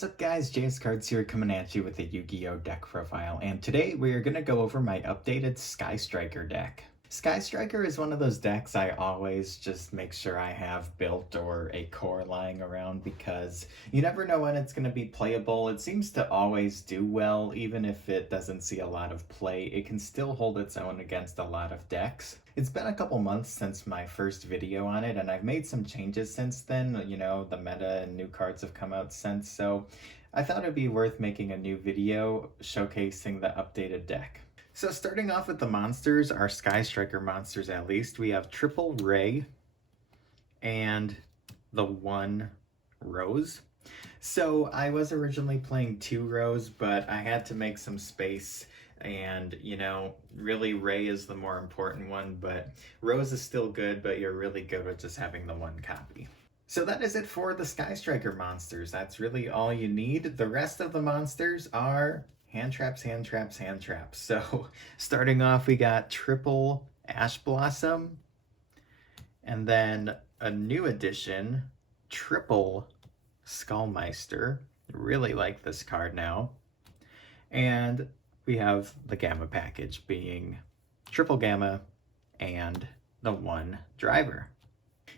What's up guys, JS Cards here coming at you with a Yu-Gi-Oh deck profile, and today we are going to go over my updated Sky Striker deck. Sky Striker is one of those decks I always just make sure I have built or a core lying around because you never know when it's going to be playable. It seems to always do well, even if it doesn't see a lot of play. It can still hold its own against a lot of decks. It's been a couple months since my first video on it, and I've made some changes since then. You know, the meta and new cards have come out since, so I thought it'd be worth making a new video showcasing the updated deck. So starting off with the monsters, our Sky Striker monsters at least, we have Triple Ray and the one Rose. So I was originally playing 2 Rose, but I had to make some space, and you know, really Ray is the more important one, but Rose is still good, but you're really good with just having the one copy. So that is it for the Sky Striker monsters. That's really all you need. The rest of the monsters are hand traps, hand traps, hand traps. So starting off, we got Triple Ash Blossom, and then a new addition, Triple Skullmeister. Really like this card now. And we have the Gamma package being Triple Gamma and the one Driver.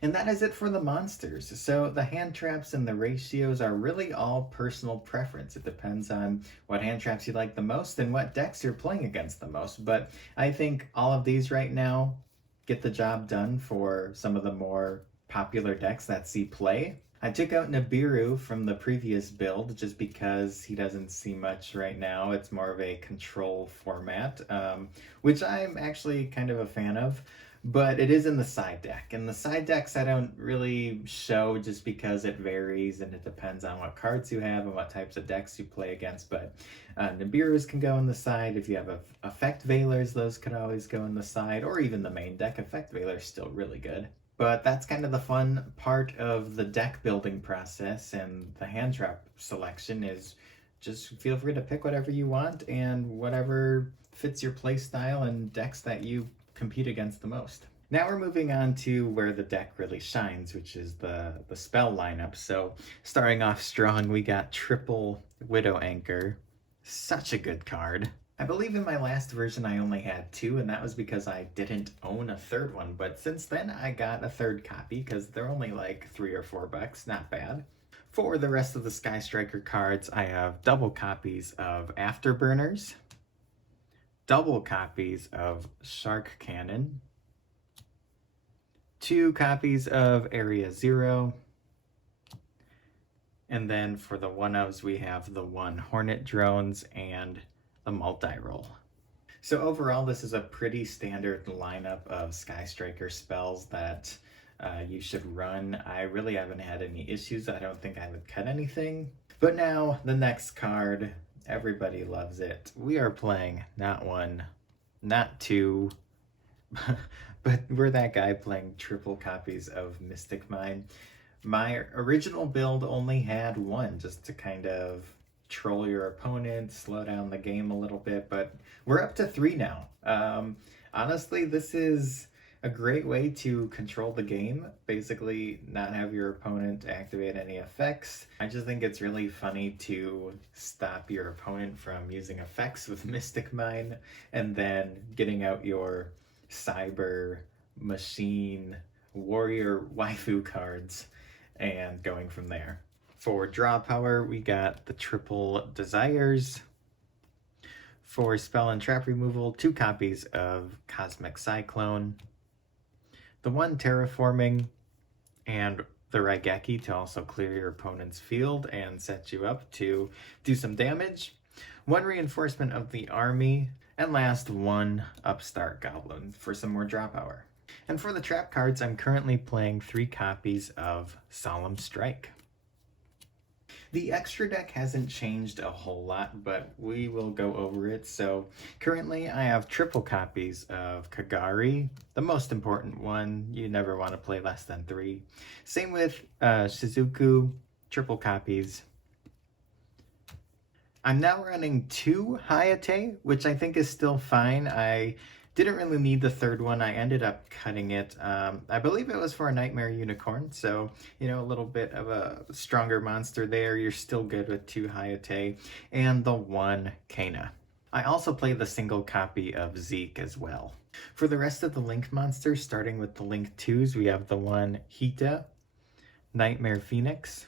And that is it for the monsters. So the hand traps and the ratios are really all personal preference. It depends on what hand traps you like the most and what decks you're playing against the most. But I think all of these right now get the job done for some of the more popular decks that see play. I took out Nibiru from the previous build just because he doesn't see much right now. It's more of a control format, which I'm actually kind of a fan of. But it is in the side deck. And the side decks I don't really show just because it varies and it depends on what cards you have and what types of decks you play against. But Nibirus can go in the side. If you have Effect Veilers, those could always go in the side. Or even the main deck. Effect Veiler is still really good. But that's kind of the fun part of the deck building process, and the hand trap selection is just feel free to pick whatever you want and whatever fits your play style and decks that you compete against the most. Now we're moving on to where the deck really shines, which is the spell lineup. So starting off strong, we got Triple Widow Anchor. Such a good card. I believe in my last version I only had 2, and that was because I didn't own a third one, but since then I got a third copy because they're only like $3 or $4, not bad. For the rest of the Sky Striker cards, I have double copies of Afterburners, double copies of Shark Cannon, 2 copies of Area Zero, and then for the one-ofs we have the 1 Hornet Drones and the multi-roll. So overall, this is a pretty standard lineup of Sky Striker spells that you should run. I really haven't had any issues. I don't think I would cut anything. But now, the next card, everybody loves it. We are playing not 1, not 2, but we're that guy playing triple copies of Mystic Mine. My original build only had 1 just to kind of troll your opponent, slow down the game a little bit, but we're up to 3 now. Honestly, this is a great way to control the game, basically not have your opponent activate any effects. I just think it's really funny to stop your opponent from using effects with Mystic Mine and then getting out your Cyber, Machine, Warrior, Waifu cards and going from there. For draw power, we got the Triple Desires. For spell and trap removal, 2 copies of Cosmic Cyclone, the 1 Terraforming, and the Raigeki to also clear your opponent's field and set you up to do some damage, 1 Reinforcement of the Army, and last 1 Upstart Goblin for some more draw power. And for the trap cards, I'm currently playing 3 copies of Solemn Strike. The extra deck hasn't changed a whole lot, but we will go over it. So currently I have triple copies of Kagari, the most important one. You never want to play less than 3. Same with Shizuku, triple copies. I'm now running 2 Hayate, which I think is still fine. I Didn't really need the third one. I ended up cutting it. I believe it was for a Nightmare Unicorn, so, you know, a little bit of a stronger monster there. You're still good with 2 Hayate and the 1 Kana. I also play the single copy of Zeke as well. For the rest of the Link monsters, starting with the Link 2s, we have the 1 Hita, Nightmare Phoenix.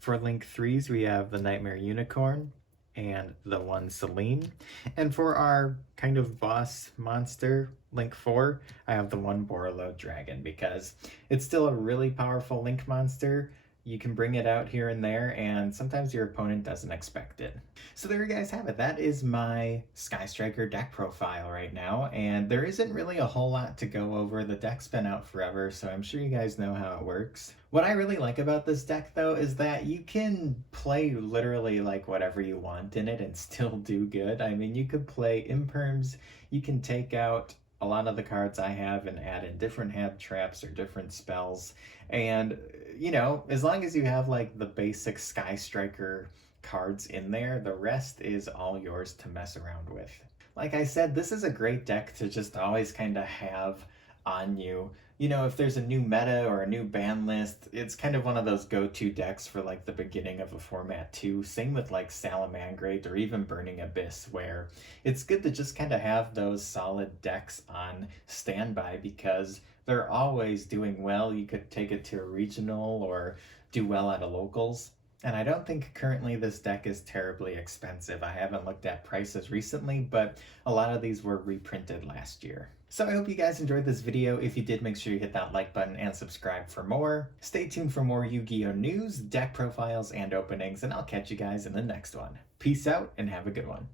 For Link 3s, we have the Nightmare Unicorn and the 1 Celine. And for our kind of boss monster, Link 4, I have the 1 Borolo Dragon because it's still a really powerful Link monster. You can bring it out here and there, and sometimes your opponent doesn't expect it. So there you guys have it. That is my Sky Striker deck profile right now, and there isn't really a whole lot to go over. The deck's been out forever, so I'm sure you guys know how it works. What I really like about this deck, though, is that you can play literally like whatever you want in it and still do good. I mean, you could play Imperms, you can take out a lot of the cards I have and add in different hand traps or different spells. And, you know, as long as you have like the basic Sky Striker cards in there, the rest is all yours to mess around with. Like I said, this is a great deck to just always kind of have on you. You know, if there's a new meta or a new ban list, it's kind of one of those go-to decks for like the beginning of a format too. Same with like Salamangreat or even Burning Abyss, where it's good to just kind of have those solid decks on standby because they're always doing well. You could take it to a regional or do well at a locals. And I don't think currently this deck is terribly expensive. I haven't looked at prices recently, but a lot of these were reprinted last year. So I hope you guys enjoyed this video. If you did, make sure you hit that like button and subscribe for more. Stay tuned for more Yu-Gi-Oh! News, deck profiles, and openings, and I'll catch you guys in the next one. Peace out and have a good one.